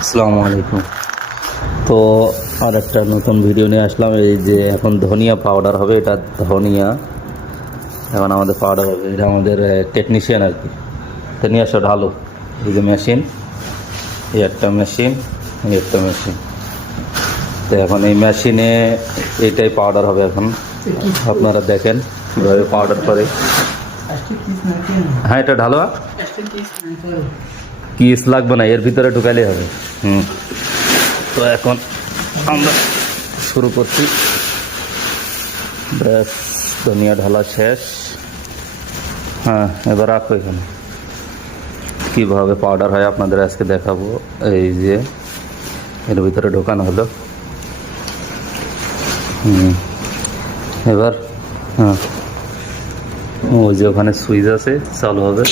আসসালামু আলাইকুম। তো আর একটা নতুন ভিডিও নিয়ে আসলাম। এই যে এখন ধনিয়া পাউডার হবে, এটা ধনিয়া এখন আমাদের পাউডার হবে। এটা আমাদের টেকনিশিয়ান আর কি। তো নিয়ে আসো ঢালো। এই যে মেশিন, এই একটা মেশিন, এই একটা মেশিন। তো এখন এই মেশিনে এইটাই পাউডার হবে। এখন আপনারা দেখেন কীভাবে পাউডার করে। হ্যাঁ, এটা ঢালো। কিস লাগবে না, এর ভিতরে ঢুকালেই হবে। তো এখন আমরা শুরু করছি। ব্যাস, ধনিয়া ঢালা শেষ। হ্যাঁ, এবার রাখো। এখানে কীভাবে পাউডার হয় আপনাদের আজকে দেখাবো। এই যে এর ভিতরে ঢোকানো হলো। এবার হ্যাঁ, ওই যে ওখানে সুইচ আছে, চালু হবে।